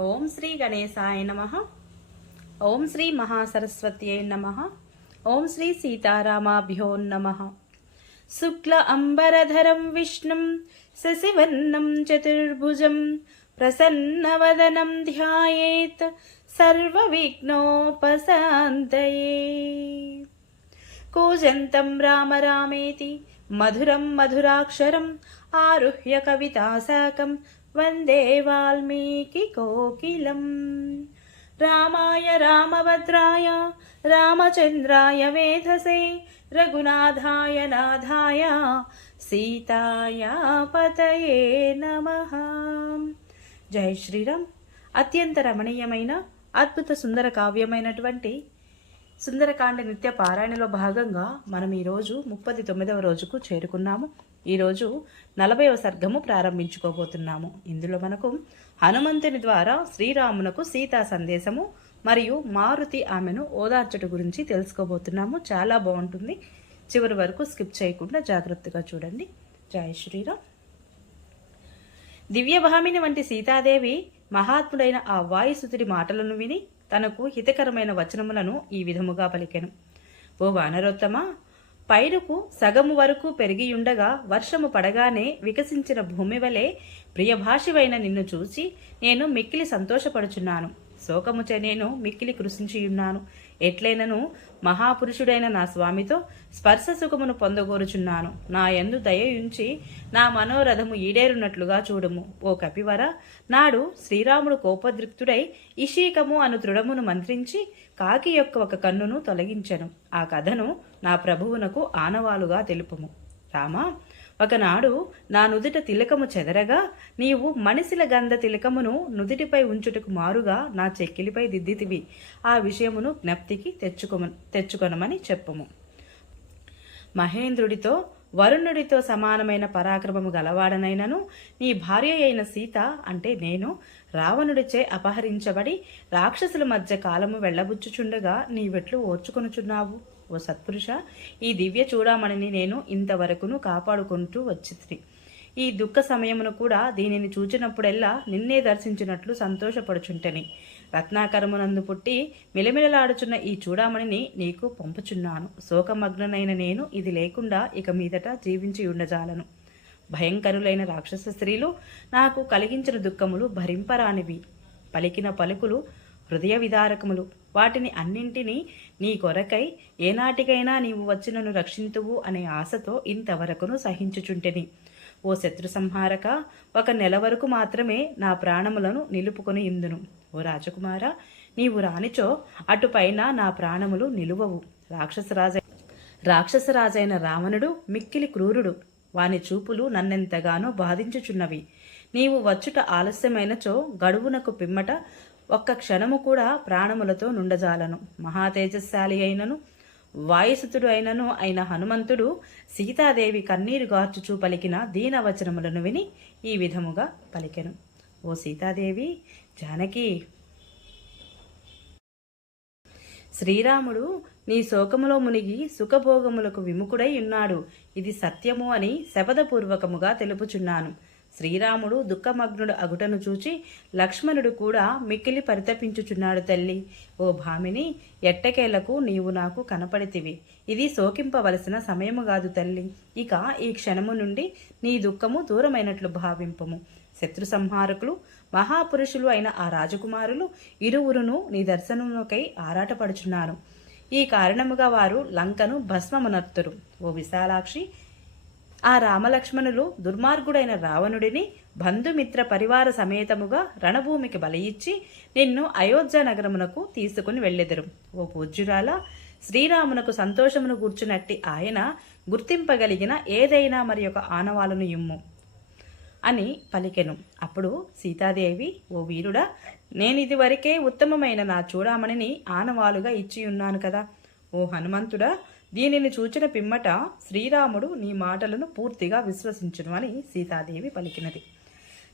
ఓం శ్రీ గణేశాయ నమ. ఓం శ్రీ మహాసరస్వత్యై నమ. ఓం శ్రీ సీతారామాభ్యో నమ. శుక్ల అంబరధరం విష్ణుం శశివర్ణం చతుర్భుజం ప్రసన్నవదనం ధ్యాయేత్ సర్వవిఘ్నోపశాంతయే. కూజంతం రామ రామేతి మధురం మధురాక్షరం ఆరుహ్య కవితాశాకం వందే వాల్మీకి కోకిలం. రామాయ రామభద్రాయ రామచంద్రాయ వేధసే రఘునాథాయ నాథాయ సీతాయ పతయే నమ. జై శ్రీరామ్. అత్యంత రమణీయమైన అద్భుత సుందర కావ్యమైనటువంటి సుందరకాండ నిత్య పారాయణలో భాగంగా మనం ఈరోజు ముప్పది తొమ్మిదవ రోజుకు చేరుకున్నాము. ఈరోజు నలభైవ సర్గము ప్రారంభించుకోబోతున్నాము. ఇందులో మనకు హనుమంతుని ద్వారా శ్రీరామునకు సీతా సందేశము మరియు మారుతి ఆమెను ఓదార్చట గురించి తెలుసుకోబోతున్నాము. చాలా బాగుంటుంది. చివరి వరకు స్కిప్ చేయకుండా జాగ్రత్తగా చూడండి. జయ శ్రీరామ్. దివ్యభామిని వంటి సీతాదేవి మహాత్ముడైన ఆ వాయుసుతుడి మాటలను విని తనకు హితకరమైన వచనములను ఈ విధముగా పలికెను. ఓ వానరోత్తమా పైరుకు సగము వరకు పెరిగియుండగా వర్షము పడగానే వికసించిన భూమి వలె ప్రియభాషివైన నిన్ను చూసి నేను మిక్కిలి సంతోషపడుచున్నాను. శోకముచే నేను మిక్కిలి కృషించియున్నాను ఎట్లైనను మహాపురుషుడైన నా స్వామితో స్పర్శ సుఖమును పొందగోరుచున్నాను. నా యందు దయయుంచి నా మనోరథము ఈడేరున్నట్లుగా చూడుము. ఓ కపివర నాడు శ్రీరాముడు కోపదృక్తుడై ఇషీకము అను దృఢమును మంత్రించి కాకి యొక్క ఒక కన్నును తొలగించను. ఆ కథను నా ప్రభువునకు ఆనవాలుగా తెలుపుము. రామా ఒకనాడు నా నుదుట తిలకము చెదరగా నీవు మనిషిల గంధ తిలకమును నుదుటిపై ఉంచుటకు మారుగా నా చెక్కిలిపై దిద్దితివి. ఆ విషయమును జ్ఞప్తికి తెచ్చుకొమ తెచ్చుకొనమని చెప్పము. మహేంద్రుడితో వరుణుడితో సమానమైన పరాక్రమము గలవాడనైనను నీ భార్య అయిన సీత అంటే నేను రావణుడిచే అపహరించబడి రాక్షసుల మధ్య కాలము వెళ్ళబుచ్చుచుండగా నీవెట్లు ఓర్చుకొనుచున్నావు. ఓ సత్పురుష ఈ దివ్య చూడామణిని నేను ఇంతవరకును కాపాడుకుంటూ వచ్చింది ఈ దుఃఖ సమయమును కూడా దీనిని చూచినప్పుడెల్లా నిన్నే దర్శించినట్లు సంతోషపడుచుంటని. రత్నాకరమునందు పుట్టి మిలమిలలాడుచున్న ఈ చూడామణిని నీకు పంపుచున్నాను. శోకమగ్ననైన నేను ఇది లేకుండా ఇక మీదట జీవించి ఉండజాలను. భయంకరులైన రాక్షస స్త్రీలు నాకు కలిగించిన దుఃఖములు భరింపరానివి. పలికిన పలుకులు హృదయ విదారకములు. వాటిని అన్నింటినీ నీ కొరకై ఏనాటికైనా నీవు వచ్చి నన్ను రక్షింతువు అనే ఆశతో ఇంతవరకును సహించుచుంటిని. ఓ శత్రు సంహారక ఒక నెల వరకు మాత్రమే నా ప్రాణములను నిలుపుకొని ఇందును. ఓ రాజకుమార నీవు రానిచో అటుపైన నా ప్రాణములు నిలువవు. రాక్షసరాజ రాక్షసరాజైన రావణుడు మిక్కిలి క్రూరుడు. వాని చూపులు నన్నెంతగానో బాధించుచున్నవి. నీవు వచ్చుట ఆలస్యమైనచో గడువునకు పిమ్మట ఒక్క క్షణము కూడా ప్రాణములతో నుండజాలను. మహాతేజశాలి అయినను వాయుసుతుడు అయినను అయిన హనుమంతుడు సీతాదేవి కన్నీరు గార్చుచూ పలికిన దీనవచనములను విని ఈ విధముగా పలికెను. ఓ సీతాదేవి జానకి శ్రీరాముడు నీ శోకములో మునిగి సుఖభోగములకు విముఖుడై ఉన్నాడు. ఇది సత్యము అని శపథపూర్వకముగా తెలుపుచున్నాను. శ్రీరాముడు దుఃఖమగ్నుడు అగుటను చూచి లక్ష్మణుడు కూడా మిక్కిలి పరితపించుచున్నాడు తల్లి. ఓ భామిని ఎట్టకేలకు నీవు నాకు కనపడితివి. ఇది శోకింపవలసిన సమయము కాదు తల్లి. ఇక ఈ క్షణము నుండి నీ దుఃఖము దూరమైనట్లు భావింపము. శత్రు సంహారకులు మహాపురుషులు అయిన ఆ రాజకుమారులు ఇరువురును నీ దర్శనమునకై ఆరాటపడుచున్నారు. ఈ కారణముగా వారు లంకను భస్మమునర్తురు. ఓ విశాలాక్షి ఆ రామలక్ష్మణులు దుర్మార్గుడైన రావణుడిని బంధుమిత్ర పరివార సమేతముగా రణభూమికి బలయిచ్చి నిన్ను అయోధ్య నగరమునకు తీసుకుని వెళ్ళెదరు. ఓ పూజ్యురాల శ్రీరామునకు సంతోషమును కూర్చున్నట్టి ఆయన గుర్తింపగలిగిన ఏదైనా మరి ఒక ఆనవాలను ఇమ్ము అని పలికెను. అప్పుడు సీతాదేవి ఓ వీరుడా నేనిది వరకే ఉత్తమమైన నా చూడామణిని ఆనవాలుగా ఇచ్చి ఉన్నాను కదా. ఓ హనుమంతుడా దీనిని చూచిన పిమ్మట శ్రీరాముడు నీ మాటలను పూర్తిగా విశ్వసించును అని సీతాదేవి పలికినది.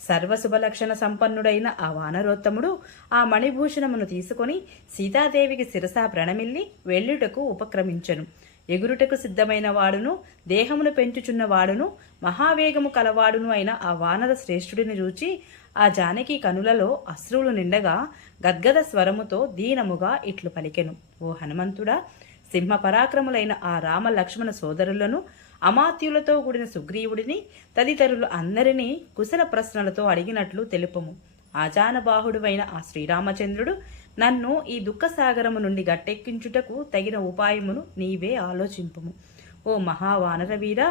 సర్వశుభలక్షణ సంపన్నుడైన ఆ వానరోత్తముడు ఆ మణిభూషణమును తీసుకొని సీతాదేవికి శిరసా ప్రణమిల్లి వెళ్ళుటకు ఉపక్రమించెను. ఎగురుటకు సిద్ధమైన వాడును దేహమును పెంచుచున్న వాడును మహావేగము కలవాడును అయిన ఆ వానర శ్రేష్ఠుడిని చూచి ఆ జానకి కనులలో అశ్రువులు నిండగా గద్గద స్వరముతో దీనముగా ఇట్లు పలికెను. ఓ హనుమంతుడా సింహ పరాక్రములైన ఆ రామ లక్ష్మణ సోదరులను అమాత్యులతో కూడిన సుగ్రీవుడిని తదితరులు అందరినీ కుశల ప్రశ్నలతో అడిగినట్లు తెలుపము. ఆజానబాహుడువైన ఆ శ్రీరామచంద్రుడు నన్ను ఈ దుఃఖసాగరము నుండి గట్టెక్కించుటకు తగిన ఉపాయమును నీవే ఆలోచింపుము. ఓ మహావానరవీర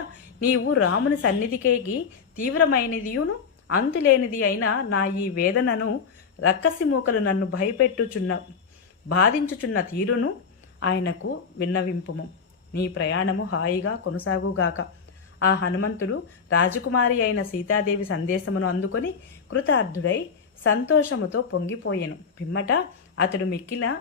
నీవు రాముని సన్నిధికేగి తీవ్రమైనదియును అంతులేనిది అయిన నా ఈ వేదనను రక్కసి మూకలు నన్ను భయపెట్టుచున్న బాధించుచున్న తీరును ఆయనకు విన్నవింపుము. నీ ప్రయాణము హాయిగా కొనసాగుగాక. ఆ హనుమంతుడు రాజకుమారి అయిన సీతాదేవి సందేశమును అందుకొని కృతార్థుడై సంతోషముతో పొంగిపోయెను. పిమ్మట అతడు మిక్కిల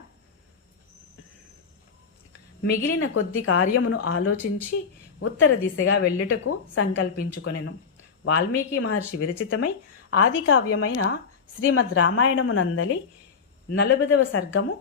మిగిలిన కొద్ది కార్యమును ఆలోచించి ఉత్తర దిశగా వెళ్ళుటకు సంకల్పించుకొనెను. వాల్మీకి మహర్షి విరచితమై ఆది కావ్యమైన శ్రీమద్ రామాయణమునందలి నలభదవ సర్గము